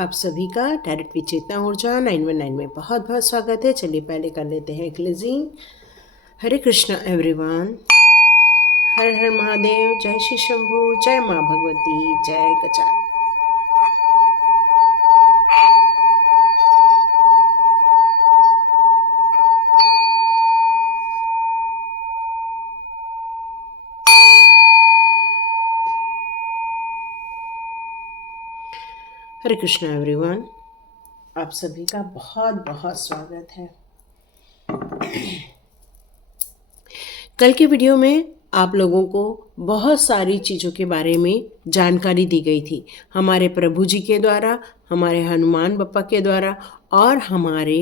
आप सभी का डायरेक्ट विचेतना ऊर्जा 919 में बहुत बहुत स्वागत है। चलिए पहले कर लेते हैं क्लीजिंग। हरे कृष्णा एवरीवन। हर हर महादेव। जय श्री शंभू। जय माँ भगवती। जय गजानन। हरे कृष्णा एवरीवन। आप सभी का बहुत बहुत स्वागत है। कल के वीडियो में आप लोगों को बहुत सारी चीज़ों के बारे में जानकारी दी गई थी, हमारे प्रभु जी के द्वारा, हमारे हनुमान बप्पा के द्वारा और हमारे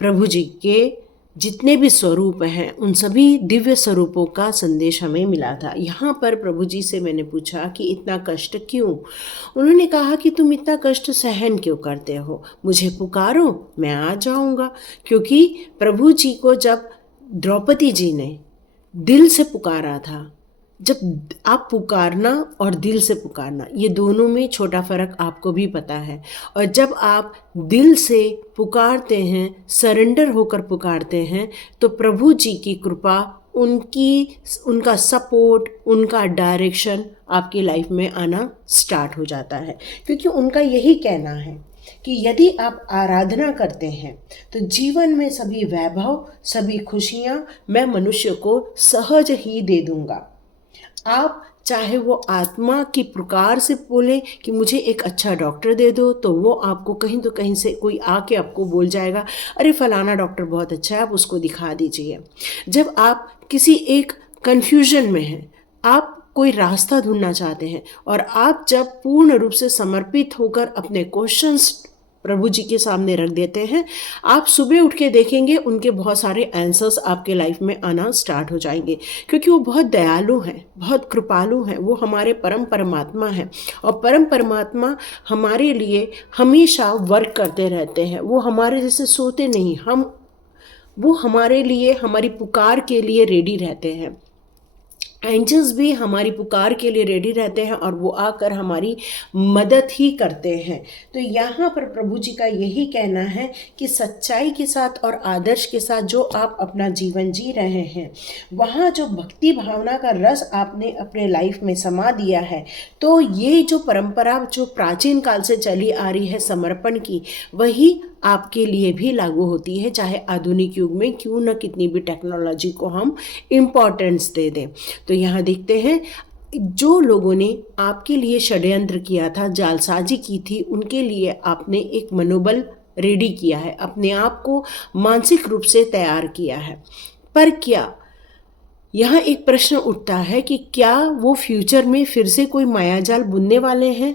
प्रभु जी के जितने भी स्वरूप हैं उन सभी दिव्य स्वरूपों का संदेश हमें मिला था। यहाँ पर प्रभु जी से मैंने पूछा कि इतना कष्ट क्यों। उन्होंने कहा कि तुम इतना कष्ट सहन क्यों करते हो, मुझे पुकारो, मैं आ जाऊँगा। क्योंकि प्रभु जी को जब द्रौपदी जी ने दिल से पुकारा था, जब आप पुकारना और दिल से पुकारना, ये दोनों में छोटा फ़र्क आपको भी पता है। और जब आप दिल से पुकारते हैं, सरेंडर होकर पुकारते हैं, तो प्रभु जी की कृपा, उनका सपोर्ट, उनका डायरेक्शन आपकी लाइफ में आना स्टार्ट हो जाता है। क्योंकि उनका यही कहना है कि यदि आप आराधना करते हैं तो जीवन में सभी वैभव, सभी खुशियाँ मैं मनुष्य को सहज ही दे दूँगा। आप चाहे वो आत्मा की पुकार से बोले कि मुझे एक अच्छा डॉक्टर दे दो, तो वो आपको कहीं तो कहीं से कोई आके आपको बोल जाएगा, अरे फलाना डॉक्टर बहुत अच्छा है, आप उसको दिखा दीजिए। जब आप किसी एक कन्फ्यूजन में हैं, आप कोई रास्ता ढूंढना चाहते हैं और आप जब पूर्ण रूप से समर्पित होकर अपने क्वेश्चंस प्रभु जी के सामने रख देते हैं, आप सुबह उठ के देखेंगे उनके बहुत सारे आंसर्स आपके लाइफ में आना स्टार्ट हो जाएंगे। क्योंकि वो बहुत दयालु हैं, बहुत कृपालु हैं, वो हमारे परम परमात्मा हैं। और परम परमात्मा हमारे लिए हमेशा वर्क करते रहते हैं। वो हमारे जैसे सोते नहीं, वो हमारे लिए, हमारी पुकार के लिए रेडी रहते हैं। एंजल्स भी हमारी पुकार के लिए रेडी रहते हैं और वो आकर हमारी मदद ही करते हैं। तो यहाँ पर प्रभु जी का यही कहना है कि सच्चाई के साथ और आदर्श के साथ जो आप अपना जीवन जी रहे हैं, वहाँ जो भक्ति भावना का रस आपने अपने लाइफ में समा दिया है, तो ये जो परंपरा जो प्राचीन काल से चली आ रही है समर्पण की, वही आपके लिए भी लागू होती है, चाहे आधुनिक युग में क्यों न कितनी भी टेक्नोलॉजी को हम इम्पोर्टेंस दे दें। तो यहाँ देखते हैं, जो लोगों ने आपके लिए षड्यंत्र किया था, जालसाजी की थी, उनके लिए आपने एक मनोबल रेडी किया है, अपने आप को मानसिक रूप से तैयार किया है। पर क्या यहाँ एक प्रश्न उठता है कि क्या वो फ्यूचर में फिर से कोई मायाजाल बुनने वाले हैं?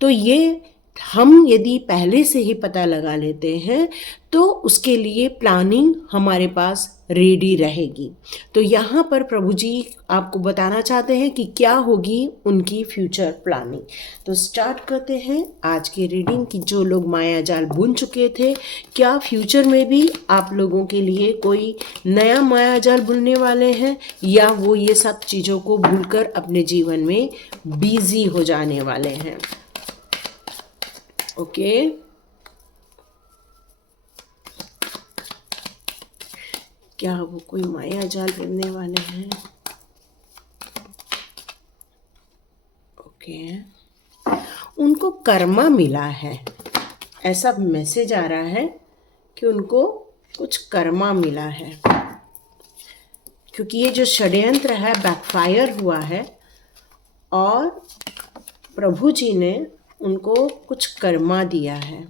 तो ये हम यदि पहले से ही पता लगा लेते हैं तो उसके लिए प्लानिंग हमारे पास रेडी रहेगी। तो यहाँ पर प्रभु जी आपको बताना चाहते हैं कि क्या होगी उनकी फ्यूचर प्लानिंग। तो स्टार्ट करते हैं आज की रीडिंग कि जो लोग माया जाल बुन चुके थे, क्या फ्यूचर में भी आप लोगों के लिए कोई नया माया जाल बुनने वाले हैं, या वो ये सब चीज़ों को भूलकर अपने जीवन में बिजी हो जाने वाले हैं। ओके क्या वो कोई माया जाल बुनने वाले हैं? ओके उनको कर्मा मिला है, ऐसा मैसेज आ रहा है कि उनको कुछ कर्मा मिला है। क्योंकि ये जो षड्यंत्र है बैकफायर हुआ है और प्रभु जी ने उनको कुछ कर्मा दिया है।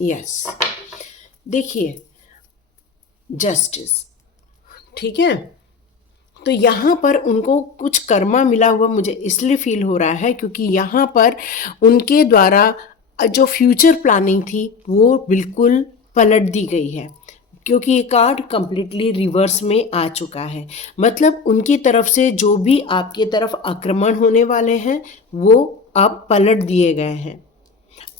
यस, देखिए जस्टिस, ठीक है। तो यहाँ पर उनको कुछ कर्मा मिला हुआ मुझे इसलिए फील हो रहा है क्योंकि यहाँ पर उनके द्वारा जो फ्यूचर प्लानिंग थी वो बिल्कुल पलट दी गई है। क्योंकि ये कार्ड कम्प्लीटली रिवर्स में आ चुका है। मतलब उनकी तरफ से जो भी आपके तरफ आक्रमण होने वाले हैं वो अब पलट दिए गए हैं।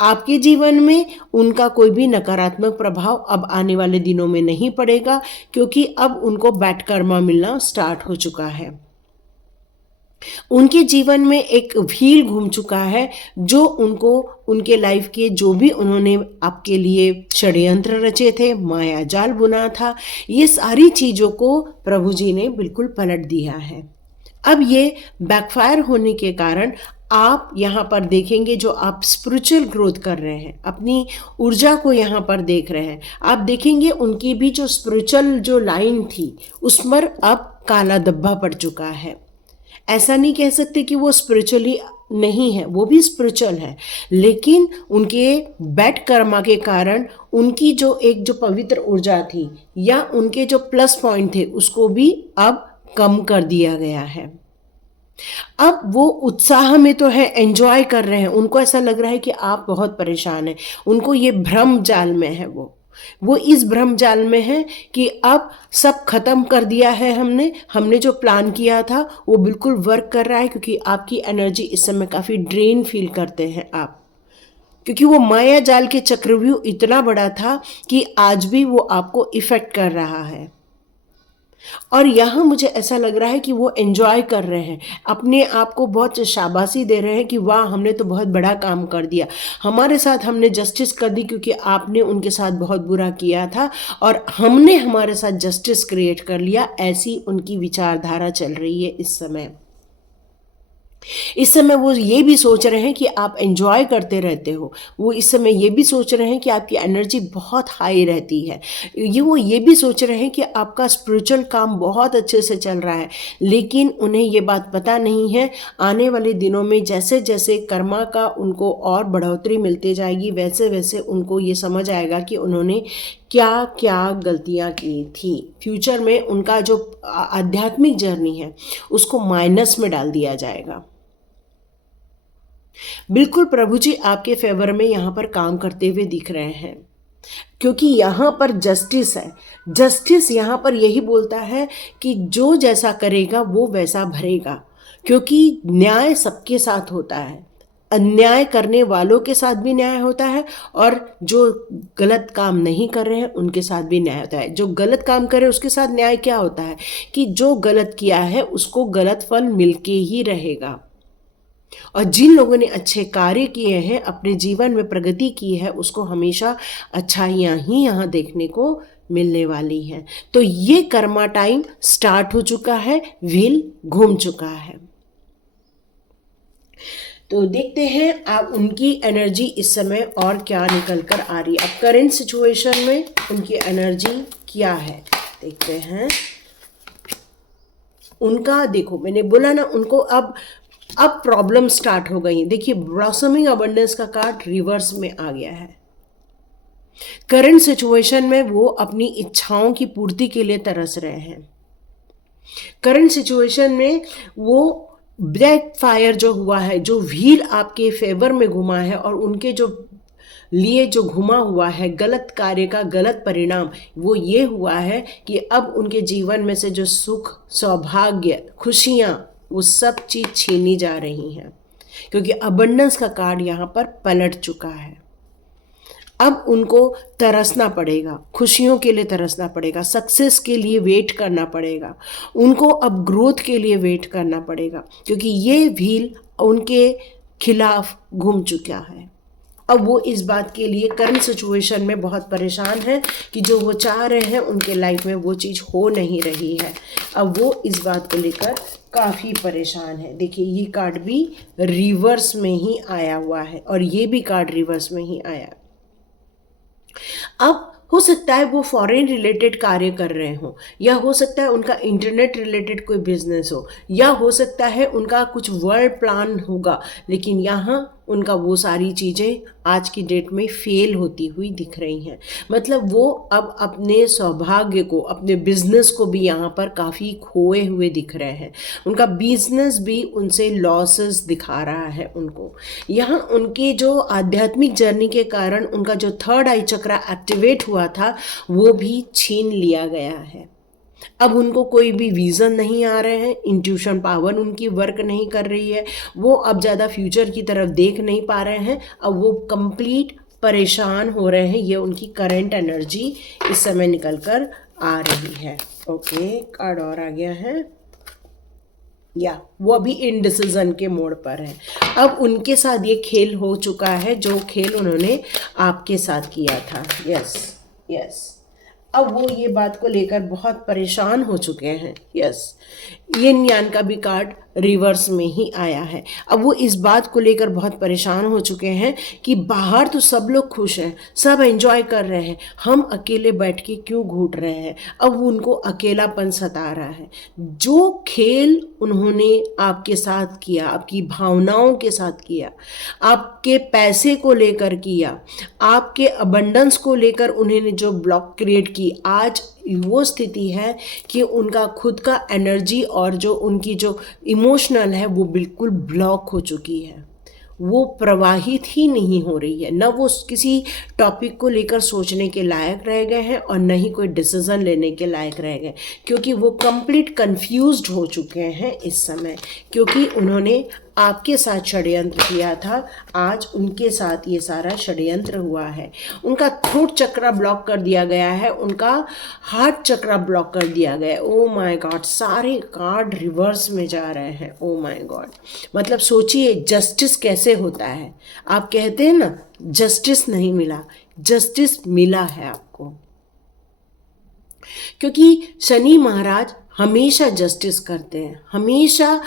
आपके जीवन में उनका कोई भी नकारात्मक प्रभाव अब आने वाले दिनों में नहीं पड़ेगा, क्योंकि अब उनको बैड कर्मा मिलना स्टार्ट हो चुका है। उनके जीवन में एक व्हील घूम चुका है, जो उनको उनके लाइफ के जो भी उन्होंने आपके लिए षड्यंत्र रचे थे, माया जाल बुना था, ये सारी चीज़ों को प्रभु जी ने बिल्कुल पलट दिया है। अब ये बैकफायर होने के कारण आप यहाँ पर देखेंगे, जो आप स्पिरिचुअल ग्रोथ कर रहे हैं, अपनी ऊर्जा को यहाँ पर देख रहे हैं, आप देखेंगे उनकी भी जो स्पिरिचुअल जो लाइन थी उस पर अब काला धब्बा पड़ चुका है। ऐसा नहीं कह सकते कि वो स्पिरिचुअली नहीं है, वो भी स्पिरिचुअल है, लेकिन उनके बैड कर्मा के कारण उनकी जो एक जो पवित्र ऊर्जा थी या उनके जो प्लस पॉइंट थे उसको भी अब कम कर दिया गया है। अब वो उत्साह में तो है, एंजॉय कर रहे हैं, उनको ऐसा लग रहा है कि आप बहुत परेशान हैं, उनको ये भ्रम जाल में है, वो इस भ्रम जाल में है कि अब सब खत्म कर दिया है हमने जो प्लान किया था वो बिल्कुल वर्क कर रहा है, क्योंकि आपकी एनर्जी इस समय काफ़ी ड्रेन फील करते हैं आप, क्योंकि वो माया जाल के चक्रव्यूह इतना बड़ा था कि आज भी वो आपको इफ़ेक्ट कर रहा है। और यहाँ मुझे ऐसा लग रहा है कि वो एंजॉय कर रहे हैं, अपने आप को बहुत शाबाशी दे रहे हैं कि वाह, हमने तो बहुत बड़ा काम कर दिया, हमारे साथ हमने जस्टिस कर दी, क्योंकि आपने उनके साथ बहुत बुरा किया था और हमने हमारे साथ जस्टिस क्रिएट कर लिया। ऐसी उनकी विचारधारा चल रही है इस समय। इस समय वो ये भी सोच रहे हैं कि आप एंजॉय करते रहते हो, वो इस समय ये भी सोच रहे हैं कि आपकी एनर्जी बहुत हाई रहती है, वो ये भी सोच रहे हैं कि आपका स्पिरिचुअल काम बहुत अच्छे से चल रहा है, लेकिन उन्हें ये बात पता नहीं है आने वाले दिनों में जैसे जैसे कर्मा का उनको और बढ़ोतरी मिलती जाएगी, वैसे वैसे उनको ये समझ आएगा कि उन्होंने क्या क्या गलतियाँ की थी। फ्यूचर में उनका जो आध्यात्मिक जर्नी है उसको माइनस में डाल दिया जाएगा। बिल्कुल प्रभु जी आपके फेवर में यहाँ पर काम करते हुए दिख रहे हैं, क्योंकि यहाँ पर जस्टिस है। जस्टिस यहाँ पर यही बोलता है कि जो जैसा करेगा वो वैसा भरेगा, क्योंकि न्याय सबके साथ होता है, अन्याय करने वालों के साथ भी न्याय होता है और जो गलत काम नहीं कर रहे हैं उनके साथ भी न्याय होता है। जो गलत काम करे उसके साथ न्याय क्या होता है कि जो गलत किया है उसको गलत फल मिलके ही रहेगा, और जिन लोगों ने अच्छे कार्य किए हैं, अपने जीवन में प्रगति की है, उसको हमेशा अच्छाइयाँ ही यहाँ देखने को मिलने वाली हैं। तो ये कर्मा टाइम स्टार्ट हो चुका है, व्हील घूम चुका है। तो देखते हैं आप उनकी एनर्जी इस समय और क्या निकल कर आ रही है। अब करेंट सिचुएशन में उनकी एनर्जी क्या है देखते हैं। उनका देखो, मैंने बोला ना, उनको अब प्रॉब्लम स्टार्ट हो गई। देखिए, ब्लॉसमिंग अबंडेंस का कार्ड रिवर्स में आ गया है। करंट सिचुएशन में वो अपनी इच्छाओं की पूर्ति के लिए तरस रहे हैं। करंट सिचुएशन में वो ब्लैक फायर जो हुआ है, जो व्हील आपके फेवर में घुमा है और उनके जो लिए जो घुमा हुआ है गलत कार्य का गलत परिणाम, वो ये हुआ है कि अब उनके जीवन में से जो सुख, सौभाग्य, खुशियाँ, वो सब चीज़ छीनी जा रही हैं, क्योंकि अबंडेंस का कार्ड यहाँ पर पलट चुका है। अब उनको तरसना पड़ेगा, खुशियों के लिए तरसना पड़ेगा, सक्सेस के लिए वेट करना पड़ेगा, उनको अब ग्रोथ के लिए वेट करना पड़ेगा, क्योंकि ये व्हील उनके खिलाफ घूम चुका है। अब वो इस बात के लिए करंट सिचुएशन में बहुत परेशान है कि जो वो चाह रहे हैं उनके लाइफ में वो चीज़ हो नहीं रही है। अब वो इस बात को लेकर काफ़ी परेशान है। देखिए, ये कार्ड भी रिवर्स में ही आया हुआ है और ये भी कार्ड रिवर्स में ही आया। अब हो सकता है वो फॉरेन रिलेटेड कार्य कर रहे हो, या हो सकता है उनका इंटरनेट रिलेटेड कोई बिजनेस हो, या हो सकता है उनका कुछ वर्ल्ड प्लान होगा, लेकिन यहाँ उनका वो सारी चीज़ें आज की डेट में फेल होती हुई दिख रही हैं। मतलब वो अब अपने सौभाग्य को, अपने बिजनेस को भी यहाँ पर काफ़ी खोए हुए दिख रहे हैं। उनका बिजनेस भी उनसे लॉसेस दिखा रहा है उनको। यहाँ उनके जो आध्यात्मिक जर्नी के कारण उनका जो थर्ड आई चक्रा एक्टिवेट हुआ था वो भी छीन लिया गया है। अब उनको कोई भी विज़न नहीं आ रहे हैं, इंट्यूशन पावर उनकी वर्क नहीं कर रही है, वो अब ज़्यादा फ्यूचर की तरफ देख नहीं पा रहे हैं, अब वो कंप्लीट परेशान हो रहे हैं। ये उनकी करंट एनर्जी इस समय निकल कर आ रही है। ओके, कार्ड और आ गया है। या वो अभी इनडिसीजन के मोड़ पर है। अब उनके साथ ये खेल हो चुका है जो खेल उन्होंने आपके साथ किया था। यस यस, अब वो ये बात को लेकर बहुत परेशान हो चुके हैं। यस, यिन यान का भी कार्ड रिवर्स में ही आया है। अब वो इस बात को लेकर बहुत परेशान हो चुके हैं कि बाहर तो सब लोग खुश हैं, सब एंजॉय कर रहे हैं, हम अकेले बैठ के क्यों घूट रहे हैं। अब उनको अकेलापन सता रहा है। जो खेल उन्होंने आपके साथ किया, आपकी भावनाओं के साथ किया, आपके पैसे को लेकर किया, आपके अबंडेंस को लेकर उन्होंने जो ब्लॉक क्रिएट की, आज वो स्थिति है कि उनका खुद का एनर्जी और जो उनकी जो इमोशनल है वो बिल्कुल ब्लॉक हो चुकी है। वो प्रवाहित ही नहीं हो रही है, न वो किसी टॉपिक को लेकर सोचने के लायक रह गए हैं और न ही कोई डिसीजन लेने के लायक रह गए, क्योंकि वो कंप्लीट कंफ्यूज्ड हो चुके हैं इस समय, क्योंकि उन्होंने आपके साथ षड्यंत्र किया था। आज उनके साथ ये सारा षड्यंत्र हुआ है। उनका थ्रोट चक्रा ब्लॉक कर दिया गया है, उनका हार्ट चक्रा ब्लॉक कर दिया गया है। ओ माय गॉड, सारे कार्ड रिवर्स में जा रहे हैं। ओ माय गॉड, मतलब सोचिए जस्टिस कैसे होता है। आप कहते हैं ना जस्टिस नहीं मिला, जस्टिस मिला है आपको, क्योंकि शनि महाराज हमेशा जस्टिस करते हैं, हमेशा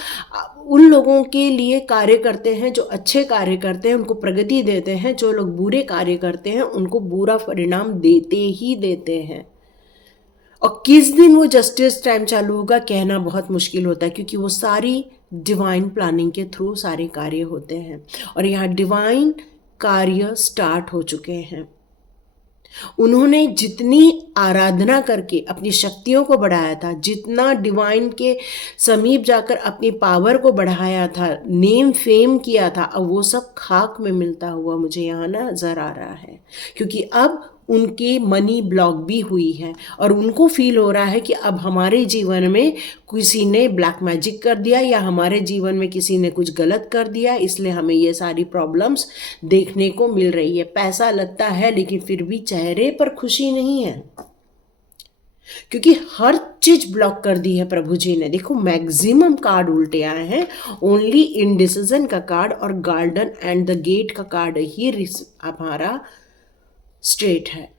उन लोगों के लिए कार्य करते हैं जो अच्छे कार्य करते हैं, उनको प्रगति देते हैं। जो लोग बुरे कार्य करते हैं उनको बुरा परिणाम देते ही देते हैं। और किस दिन वो जस्टिस टाइम चालू होगा कहना बहुत मुश्किल होता है, क्योंकि वो सारी डिवाइन प्लानिंग के थ्रू सारे कार्य होते हैं और यहाँ डिवाइन कार्य स्टार्ट हो चुके हैं। उन्होंने जितनी आराधना करके अपनी शक्तियों को बढ़ाया था, जितना डिवाइन के समीप जाकर अपनी पावर को बढ़ाया था, नेम फेम किया था, अब वो सब खाक में मिलता हुआ मुझे यहाँ नजर आ रहा है। क्योंकि अब उनकी मनी ब्लॉक भी हुई है और उनको फील हो रहा है कि अब हमारे जीवन में किसी ने ब्लैक मैजिक कर दिया या हमारे जीवन में किसी ने कुछ गलत कर दिया, इसलिए हमें ये सारी प्रॉब्लम्स देखने को मिल रही है। पैसा लगता है लेकिन फिर भी चेहरे पर खुशी नहीं है, क्योंकि हर चीज ब्लॉक कर दी है प्रभु जी ने। देखो मैक्सिमम कार्ड उल्टे आए हैं, ओनली इनडिसीजन का कार्ड और गार्डन एंड द गेट का कार्ड ही हमारा स्ट्रेट है,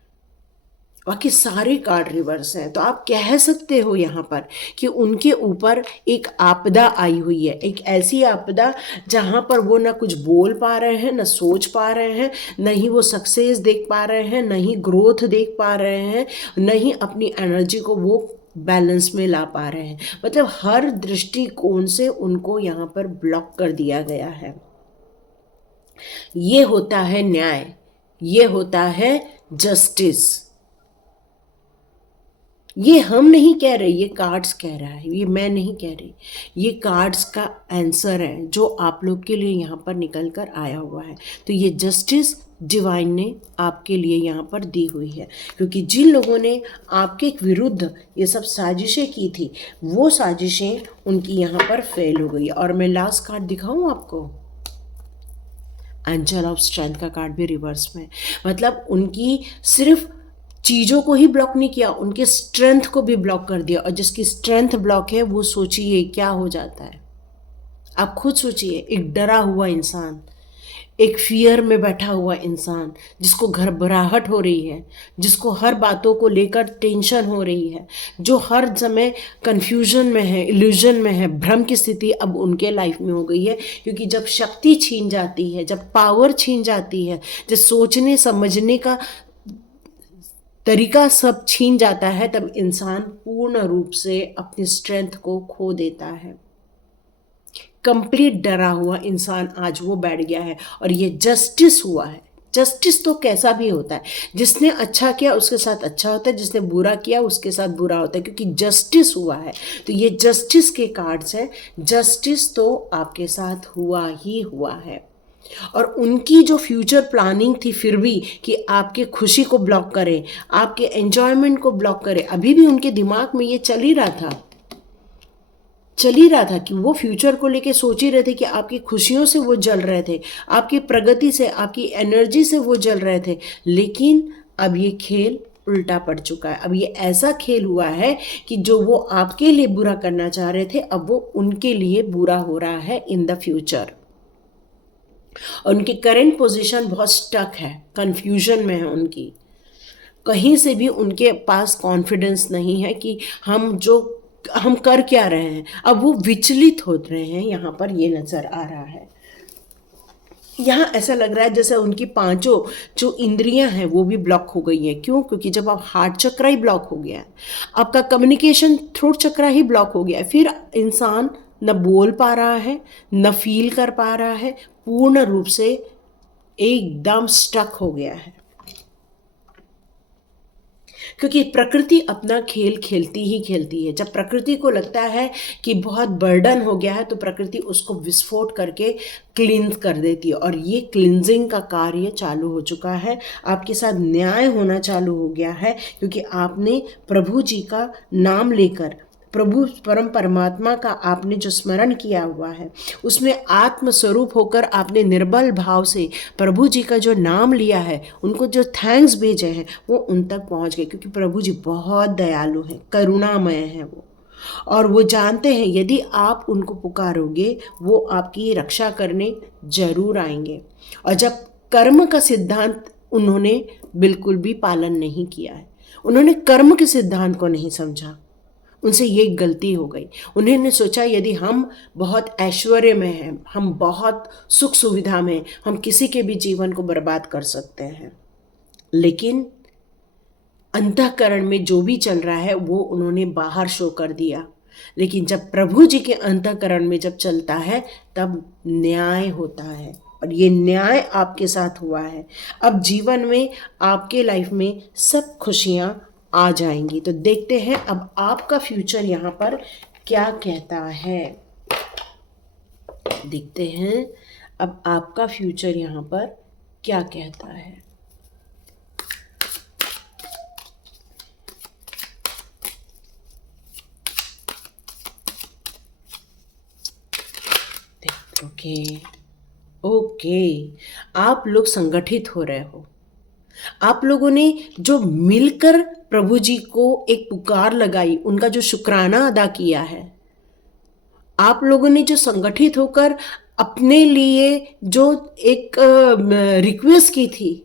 बाकी सारे कार्ड रिवर्स हैं। तो आप कह सकते हो यहाँ पर कि उनके ऊपर एक आपदा आई हुई है, एक ऐसी आपदा जहाँ पर वो ना कुछ बोल पा रहे हैं, ना सोच पा रहे हैं, न ही वो सक्सेस देख पा रहे हैं, न ही ग्रोथ देख पा रहे हैं, न ही अपनी एनर्जी को वो बैलेंस में ला पा रहे हैं। मतलब हर दृष्टिकोण से उनको यहाँ पर ब्लॉक कर दिया गया है। ये होता है न्याय, ये होता है जस्टिस। ये हम नहीं कह रहे, ये कार्ड्स कह रहा है, ये मैं नहीं कह रही, ये कार्ड्स का आंसर है जो आप लोग के लिए यहाँ पर निकल कर आया हुआ है। तो ये जस्टिस डिवाइन ने आपके लिए यहाँ पर दी हुई है, क्योंकि जिन लोगों ने आपके विरुद्ध ये सब साजिशें की थी, वो साजिशें उनकी यहाँ पर फेल हो गई। और मैं लास्ट कार्ड दिखाऊं आपको, एंजल ऑफ स्ट्रेंथ का कार्ड भी रिवर्स में। मतलब उनकी सिर्फ चीज़ों को ही ब्लॉक नहीं किया, उनके स्ट्रेंथ को भी ब्लॉक कर दिया। और जिसकी स्ट्रेंथ ब्लॉक है वो सोचिए क्या हो जाता है। आप खुद सोचिए, एक डरा हुआ इंसान, एक फियर में बैठा हुआ इंसान, जिसको घबराहट हो रही है, जिसको हर बातों को लेकर टेंशन हो रही है, जो हर समय कंफ्यूजन में है, इल्यूजन में है, भ्रम की स्थिति अब उनके लाइफ में हो गई है। क्योंकि जब शक्ति छीन जाती है, जब पावर छीन जाती है, जब सोचने समझने का तरीका सब छीन जाता है, तब इंसान पूर्ण रूप से अपनी स्ट्रेंथ को खो देता है। कंप्लीट डरा हुआ इंसान आज वो बैठ गया है और ये जस्टिस हुआ है। जस्टिस तो कैसा भी होता है, जिसने अच्छा किया उसके साथ अच्छा होता है, जिसने बुरा किया उसके साथ बुरा होता है, क्योंकि जस्टिस हुआ है। तो ये जस्टिस के कार्ड्स हैं। जस्टिस तो आपके साथ हुआ ही हुआ है। और उनकी जो फ्यूचर प्लानिंग थी फिर भी कि आपके खुशी को ब्लॉक करें, आपके एंजॉयमेंट को ब्लॉक करें, अभी भी उनके दिमाग में ये चल ही रहा था कि वो फ्यूचर को लेके सोच ही रहे थे कि आपकी खुशियों से वो जल रहे थे, आपकी प्रगति से, आपकी एनर्जी से वो जल रहे थे। लेकिन अब ये खेल उल्टा पड़ चुका है। अब ये ऐसा खेल हुआ है कि जो वो आपके लिए बुरा करना चाह रहे थे, अब वो उनके लिए बुरा हो रहा है इन द फ्यूचर। और उनकी करंट पोजीशन बहुत स्टक है, कंफ्यूजन में है उनकी। कहीं से भी उनके पास कॉन्फिडेंस नहीं है कि हम कर क्या रहे हैं। अब वो विचलित हो रहे हैं, यहाँ पर ये नजर आ रहा है। यहाँ ऐसा लग रहा है जैसे उनकी पांचों जो इंद्रियां हैं वो भी ब्लॉक हो गई हैं। क्यों? क्योंकि जब आप हार्ट चक्र ही ब्लॉक हो गया है, आपका कम्युनिकेशन थ्रोट चक्र ही ब्लॉक हो गया है, फिर इंसान न बोल पा रहा है, न फील कर पा रहा है, पूर्ण रूप से एकदम स्टक हो गया है। क्योंकि प्रकृति अपना खेल खेलती ही खेलती है। जब प्रकृति को लगता है कि बहुत बर्डन हो गया है तो प्रकृति उसको विस्फोट करके क्लींस कर देती है। और ये क्लिनजिंग का कार्य चालू हो चुका है। आपके साथ न्याय होना चालू हो गया है, क्योंकि आपने प्रभु जी का नाम लेकर, प्रभु परम परमात्मा का आपने जो स्मरण किया हुआ है, उसमें आत्मस्वरूप होकर आपने निर्बल भाव से प्रभु जी का जो नाम लिया है, उनको जो थैंक्स भेजे हैं, वो उन तक पहुंच गए। क्योंकि प्रभु जी बहुत दयालु हैं, करुणामय हैं वो, और वो जानते हैं यदि आप उनको पुकारोगे वो आपकी रक्षा करने जरूर आएंगे। और जब कर्म का सिद्धांत उन्होंने बिल्कुल भी पालन नहीं किया है, उन्होंने कर्म के सिद्धांत को नहीं समझा, उनसे ये गलती हो गई। उन्होंने सोचा यदि हम बहुत ऐश्वर्य में हैं, हम बहुत सुख सुविधा में, हम किसी के भी जीवन को बर्बाद कर सकते हैं। लेकिन अंतःकरण में जो भी चल रहा है वो उन्होंने बाहर शो कर दिया। लेकिन जब प्रभु जी के अंतःकरण में जब चलता है तब न्याय होता है, और ये न्याय आपके साथ हुआ है। अब जीवन में, आपके लाइफ में सब खुशियां आ जाएंगी। तो देखते हैं अब आपका फ्यूचर यहाँ पर क्या कहता है। देखते हैं अब आपका फ्यूचर यहाँ पर क्या कहता है। ओके, आप लोग संगठित हो रहे हो। आप लोगों ने जो मिलकर प्रभु जी को एक पुकार लगाई, उनका जो शुक्राना अदा किया है, आप लोगों ने जो संगठित होकर अपने लिए जो एक रिक्वेस्ट की थी,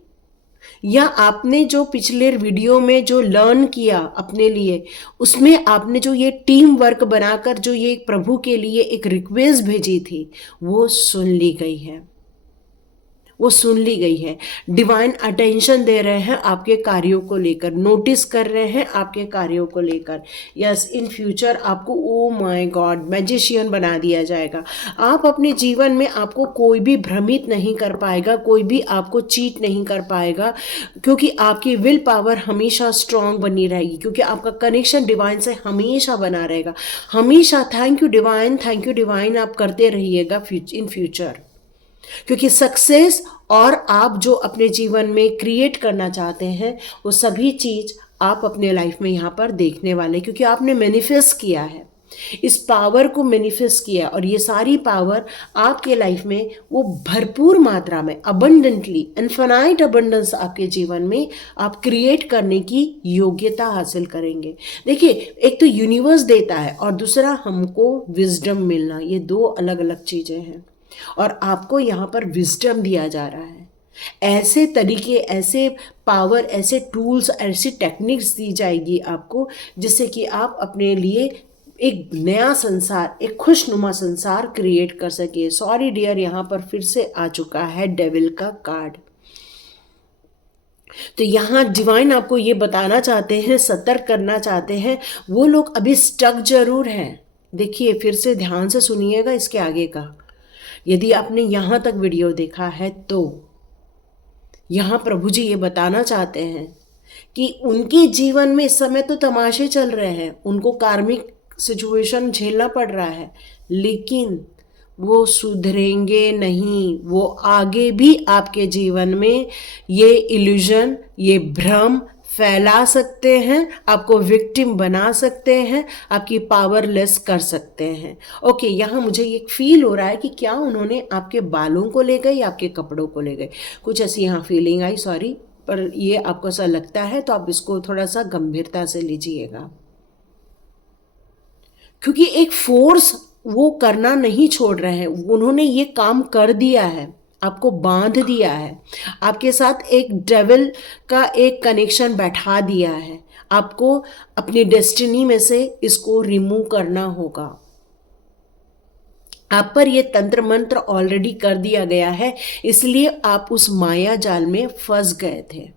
या आपने जो पिछले वीडियो में जो लर्न किया अपने लिए, उसमें आपने जो ये टीम वर्क बनाकर जो ये प्रभु के लिए एक रिक्वेस्ट भेजी थी, वो सुन ली गई है, वो सुन ली गई है। डिवाइन अटेंशन दे रहे हैं आपके कार्यों को लेकर, नोटिस कर रहे हैं आपके कार्यों को लेकर। यस, इन फ्यूचर आपको ओ माय गॉड मैजिशियन बना दिया जाएगा। आप अपने जीवन में, आपको कोई भी भ्रमित नहीं कर पाएगा, कोई भी आपको चीट नहीं कर पाएगा, क्योंकि आपकी विल पावर हमेशा स्ट्रांग बनी रहेगी, क्योंकि आपका कनेक्शन डिवाइन से हमेशा बना रहेगा। हमेशा थैंक यू डिवाइन आप करते रहिएगा इन फ्यूचर, क्योंकि सक्सेस और आप जो अपने जीवन में क्रिएट करना चाहते हैं वो सभी चीज आप अपने लाइफ में यहाँ पर देखने वाले, क्योंकि आपने मैनिफेस्ट किया है, इस पावर को मैनिफेस्ट किया, और ये सारी पावर आपके लाइफ में वो भरपूर मात्रा में अबंडेंटली, इनफिनाइट अबंडेंस आपके जीवन में आप क्रिएट करने की योग्यता हासिल करेंगे। देखिए, एक तो यूनिवर्स देता है और दूसरा हमको विजडम मिलना, ये दो अलग अलग चीजें हैं, और आपको यहाँ पर विजडम दिया जा रहा है। ऐसे तरीके, ऐसे पावर, ऐसे टूल्स, ऐसी टेक्निक्स दी जाएगी आपको, जिससे कि आप अपने लिए एक नया संसार, एक खुशनुमा संसार क्रिएट कर सके। सॉरी डियर, यहाँ पर फिर से आ चुका है डेविल का कार्ड। तो यहाँ डिवाइन आपको ये बताना चाहते हैं, सतर्क करना चाहते हैं। वो लोग अभी स्टक जरूर हैं। देखिए, फिर से ध्यान से सुनिएगा इसके आगे का। यदि आपने यहाँ तक वीडियो देखा है तो यहाँ प्रभु जी ये बताना चाहते हैं कि उनके जीवन में इस समय तो तमाशे चल रहे हैं, उनको कार्मिक सिचुएशन झेलना पड़ रहा है, लेकिन वो सुधरेंगे नहीं। वो आगे भी आपके जीवन में ये इल्यूजन, ये भ्रम फैला सकते हैं, आपको विक्टिम बना सकते हैं, आपकी पावरलेस कर सकते हैं। ओके, यहाँ मुझे एक फील हो रहा है कि क्या उन्होंने आपके बालों को ले गए या आपके कपड़ों को ले गए, कुछ ऐसी यहाँ फीलिंग आई। सॉरी, पर ये आपको ऐसा लगता है तो आप इसको थोड़ा सा गंभीरता से लीजिएगा, क्योंकि एक फोर्स वो करना नहीं छोड़ रहे हैं। उन्होंने ये काम कर दिया है, आपको बांध दिया है, आपके साथ एक डेविल का एक कनेक्शन बैठा दिया है। आपको अपनी डेस्टिनी में से इसको रिमूव करना होगा। आप पर ये तंत्र मंत्र ऑलरेडी कर दिया गया है, इसलिए आप उस माया जाल में फंस गए थे।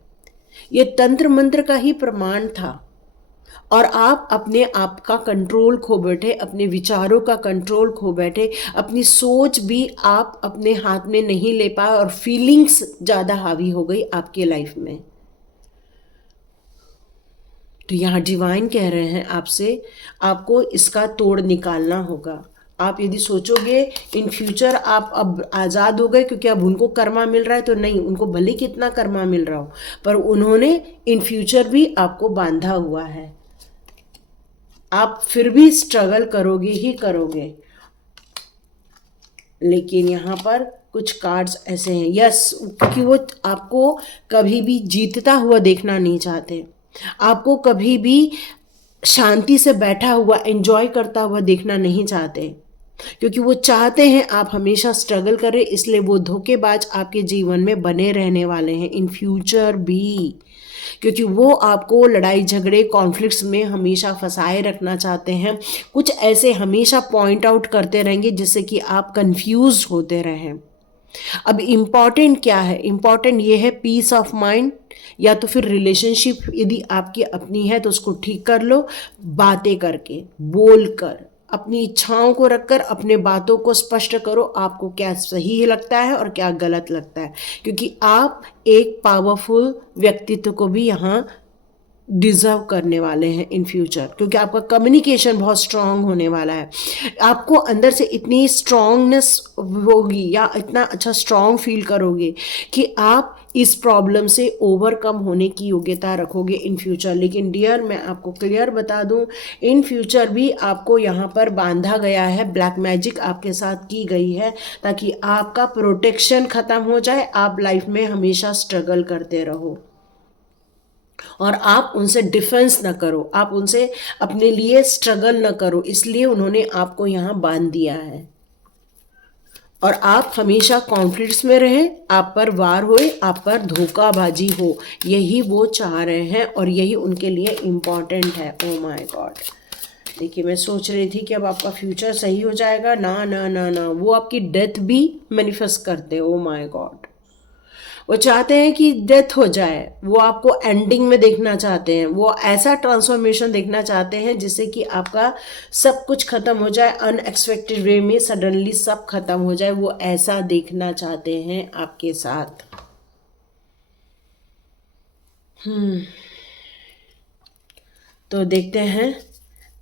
ये तंत्र मंत्र का ही प्रमाण था, और आप अपने आप का कंट्रोल खो बैठे, अपने विचारों का कंट्रोल खो बैठे, अपनी सोच भी आप अपने हाथ में नहीं ले पाए, और फीलिंग्स ज़्यादा हावी हो गई आपके लाइफ में। तो यहाँ डिवाइन कह रहे हैं आपसे, आपको इसका तोड़ निकालना होगा। आप यदि सोचोगे इन फ्यूचर आप अब आज़ाद हो गए क्योंकि अब उनको कर्मा मिल रहा है, तो नहीं, उनको भले कितना कर्मा मिल रहा हो, पर उन्होंने इन फ्यूचर भी आपको बांधा हुआ है। आप फिर भी स्ट्रगल करोगे ही करोगे। लेकिन यहाँ पर कुछ कार्ड्स ऐसे हैं, यस, क्योंकि वो आपको कभी भी जीतता हुआ देखना नहीं चाहते, आपको कभी भी शांति से बैठा हुआ एंजॉय करता हुआ देखना नहीं चाहते, क्योंकि वो चाहते हैं आप हमेशा स्ट्रगल करें। इसलिए वो धोखेबाज आपके जीवन में बने रहने वाले हैं इन फ्यूचर भी, क्योंकि वो आपको लड़ाई झगड़े कॉन्फ्लिक्ट्स में हमेशा फंसाए रखना चाहते हैं। कुछ ऐसे हमेशा पॉइंट आउट करते रहेंगे जिससे कि आप कंफ्यूज होते रहें। अब इम्पॉर्टेंट क्या है? इम्पॉर्टेंट ये है पीस ऑफ माइंड, या तो फिर रिलेशनशिप यदि आपकी अपनी है तो उसको ठीक कर लो, बातें करके, बोल कर, अपनी इच्छाओं को रखकर अपने बातों को स्पष्ट करो, आपको क्या सही लगता है और क्या गलत लगता है, क्योंकि आप एक पावरफुल व्यक्तित्व को भी यहाँ डिजर्व करने वाले हैं इन फ्यूचर, क्योंकि आपका कम्युनिकेशन बहुत स्ट्रांग होने वाला है। आपको अंदर से इतनी स्ट्रांगनेस होगी या इतना अच्छा स्ट्रांग फील करोगे कि आप इस प्रॉब्लम से ओवरकम होने की योग्यता रखोगे इन फ्यूचर। लेकिन डियर, मैं आपको क्लियर बता दूं, इन फ्यूचर भी आपको यहाँ पर बांधा गया है, ब्लैक मैजिक आपके साथ की गई है, ताकि आपका प्रोटेक्शन खत्म हो जाए, आप लाइफ में हमेशा स्ट्रगल करते रहो और आप उनसे डिफेंस न करो, आप उनसे अपने लिए स्ट्रगल न करो। इसलिए उन्होंने आपको यहाँ बांध दिया है, और आप हमेशा कॉन्फ्लिक्ट्स में रहें, आप पर वार होए, आप पर धोखाबाजी हो, यही वो चाह रहे हैं और यही उनके लिए इम्पॉर्टेंट है। ओ माय गॉड, देखिए मैं सोच रही थी कि अब आपका फ्यूचर सही हो जाएगा, ना ना ना ना, वो आपकी डेथ भी मैनिफेस्ट करते हैं। ओ माय गॉड, वो चाहते हैं कि डेथ हो जाए, वो आपको एंडिंग में देखना चाहते हैं, वो ऐसा ट्रांसफॉर्मेशन देखना चाहते हैं जिससे कि आपका सब कुछ खत्म हो जाए, अनएक्सपेक्टेड वे में सडनली सब खत्म हो जाए, वो ऐसा देखना चाहते हैं आपके साथ। तो देखते हैं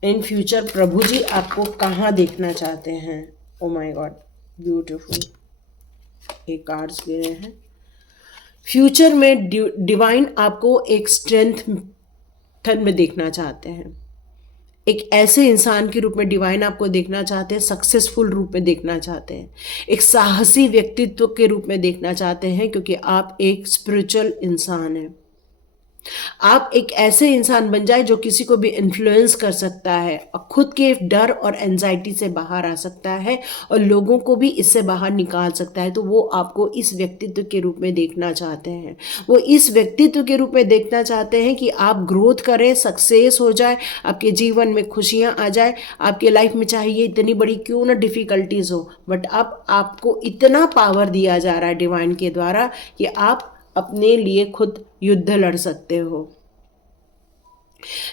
इन फ्यूचर प्रभु जी आपको कहाँ देखना चाहते हैं। ओ माय गॉड, ब्यूटीफुल, ये कार्ड्स गिरे हैं। फ्यूचर में डिवाइन आपको एक स्ट्रेंथ में देखना चाहते हैं, एक ऐसे इंसान के रूप में डिवाइन आपको देखना चाहते हैं, सक्सेसफुल रूप में देखना चाहते हैं, एक साहसी व्यक्तित्व के रूप में देखना चाहते हैं, क्योंकि आप एक स्पिरिचुअल इंसान हैं। आप एक ऐसे इंसान बन जाए जो किसी को भी इन्फ्लुएंस कर सकता है और खुद के डर और एंजाइटी से बाहर आ सकता है और लोगों को भी इससे बाहर निकाल सकता है। तो वो आपको इस व्यक्तित्व के रूप में देखना चाहते हैं, वो इस व्यक्तित्व के रूप में देखना चाहते हैं कि आप ग्रोथ करें, सक्सेस हो जाए, आपके जीवन में खुशियाँ आ जाए, आपके लाइफ में चाहे ये इतनी बड़ी क्यों ना डिफ़िकल्टीज़ हो, बट अब आपको इतना पावर दिया जा रहा है डिवाइन के द्वारा कि आप अपने लिए खुद युद्ध लड़ सकते हो।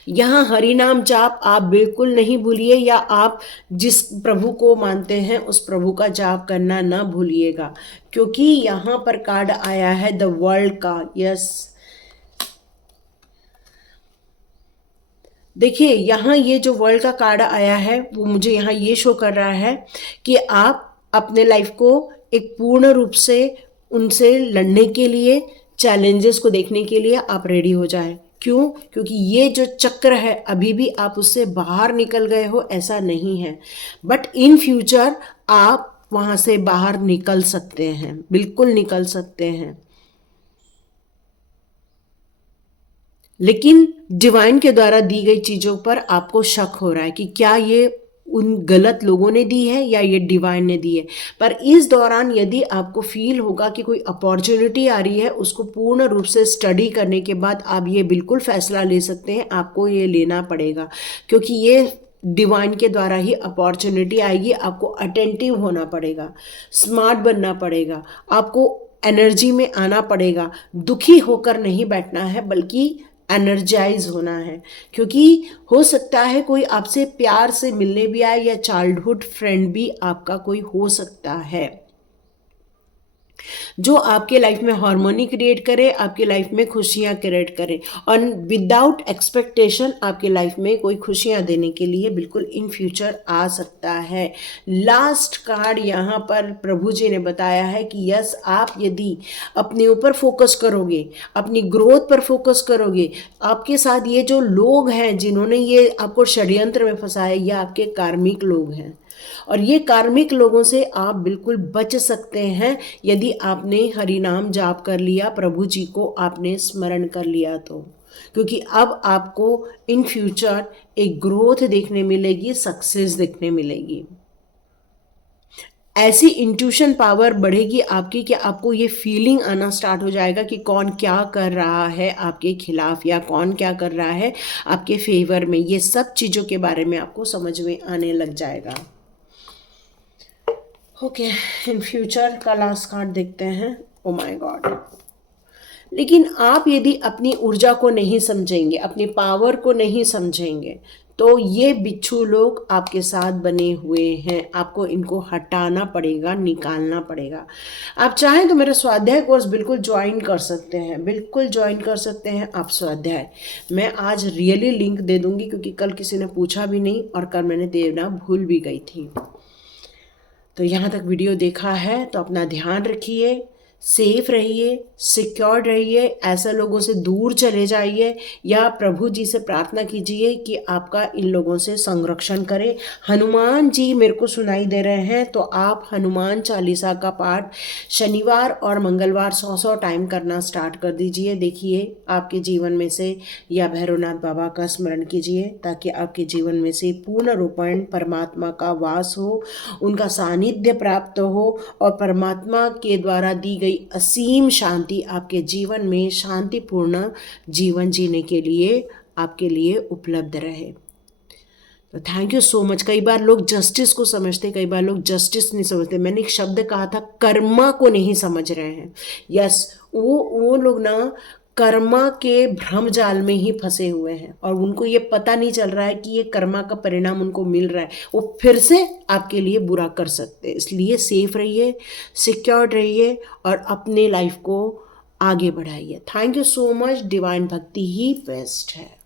यहाँ हरि नाम जाप आप बिल्कुल नहीं भूलिए, या आप जिस प्रभु को मानते हैं उस प्रभु का जाप करना ना भूलिएगा, क्योंकि यहाँ पर कार्ड आया है द वर्ल्ड का। यस, देखिए यहाँ ये जो वर्ल्ड का कार्ड आया है वो मुझे यहाँ ये शो कर रहा है कि आप अपने लाइफ को एक पूर्ण रूप से उनसे लड़ने के लिए, चैलेंजेस को देखने के लिए आप रेडी हो जाए। क्यों? क्योंकि ये जो चक्र है अभी भी आप उससे बाहर निकल गए हो ऐसा नहीं है, बट इन फ्यूचर आप वहाँ से बाहर निकल सकते हैं, बिल्कुल निकल सकते हैं। लेकिन डिवाइन के द्वारा दी गई चीज़ों पर आपको शक हो रहा है कि क्या ये उन गलत लोगों ने दी है या ये डिवाइन ने दी है। पर इस दौरान यदि आपको फील होगा कि कोई अपॉर्चुनिटी आ रही है, उसको पूर्ण रूप से स्टडी करने के बाद आप ये बिल्कुल फैसला ले सकते हैं, आपको ये लेना पड़ेगा, क्योंकि ये डिवाइन के द्वारा ही अपॉर्चुनिटी आएगी। आपको अटेंटिव होना पड़ेगा, स्मार्ट बनना पड़ेगा, आपको एनर्जी में आना पड़ेगा, दुखी होकर नहीं बैठना है बल्कि एनर्जाइज होना है। क्योंकि हो सकता है कोई आपसे प्यार से मिलने भी आए, या चाइल्डहुड फ्रेंड भी आपका कोई हो सकता है जो आपके लाइफ में हार्मोनी क्रिएट करे, आपके लाइफ में खुशियाँ क्रिएट करे, और विदाउट एक्सपेक्टेशन आपके लाइफ में कोई खुशियाँ देने के लिए बिल्कुल इन फ्यूचर आ सकता है। लास्ट कार्ड यहाँ पर प्रभु जी ने बताया है कि यस, आप यदि अपने ऊपर फोकस करोगे, अपनी ग्रोथ पर फोकस करोगे, आपके साथ ये जो लोग हैं जिन्होंने ये आपको षड्यंत्र में फंसाया, ये आपके कार्मिक लोग हैं, और ये कार्मिक लोगों से आप बिल्कुल बच सकते हैं यदि आपने हरि नाम जाप कर लिया, प्रभु जी को आपने स्मरण कर लिया तो। क्योंकि अब आपको इन फ्यूचर एक ग्रोथ देखने मिलेगी, सक्सेस देखने मिलेगी। ऐसी इंट्यूशन पावर बढ़ेगी आपकी कि आपको ये फीलिंग आना स्टार्ट हो जाएगा कि कौन क्या कर रहा है आपके खिलाफ, या कौन क्या कर रहा है आपके फेवर में। ये सब चीज़ों के बारे में आपको समझ में आने लग जाएगा। ओके, इन फ्यूचर का लास्ट कार्ड देखते हैं। Oh my God. लेकिन आप यदि अपनी ऊर्जा को नहीं समझेंगे, अपनी पावर को नहीं समझेंगे, तो ये बिच्छू लोग आपके साथ बने हुए हैं, आपको इनको हटाना पड़ेगा, निकालना पड़ेगा। आप चाहें तो मेरा स्वाध्याय कोर्स बिल्कुल ज्वाइन कर सकते हैं, बिल्कुल ज्वाइन कर सकते हैं आप स्वाध्याय। मैं आज रियली लिंक दे दूंगी, क्योंकि कल किसी ने पूछा भी नहीं और कल मैंने देना भूल भी गई थी। तो यहाँ तक वीडियो देखा है तो अपना ध्यान रखिए, सेफ रहिए, सिक्योर्ड रहिए, ऐसे लोगों से दूर चले जाइए, या प्रभु जी से प्रार्थना कीजिए कि आपका इन लोगों से संरक्षण करें। हनुमान जी मेरे को सुनाई दे रहे हैं, तो आप हनुमान चालीसा का पाठ शनिवार और मंगलवार 100 टाइम करना स्टार्ट कर दीजिए। देखिए आपके जीवन में से, या भैरवनाथ बाबा का स्मरण कीजिए, ताकि आपके जीवन में से पूर्ण रूपेण परमात्मा का वास हो, उनका सानिध्य प्राप्त हो, और परमात्मा के द्वारा दी गई असीम शांति आपके जीवन में शांतिपूर्ण जीवन जीने के लिए आपके लिए उपलब्ध रहे। तो थैंक यू सो मच। कई बार लोग जस्टिस को समझते, कई बार लोग जस्टिस नहीं समझते। मैंने एक शब्द कहा था, कर्मा को नहीं समझ रहे हैं। यस, वो लोग ना कर्मा के भ्रम जाल में ही फंसे हुए हैं, और उनको ये पता नहीं चल रहा है कि ये कर्मा का परिणाम उनको मिल रहा है, वो फिर से आपके लिए बुरा कर सकते हैं। इसलिए सेफ रहिए, सिक्योर्ड रहिए, और अपने लाइफ को आगे बढ़ाइए। Thank you so much. Divine भक्ति ही बेस्ट है।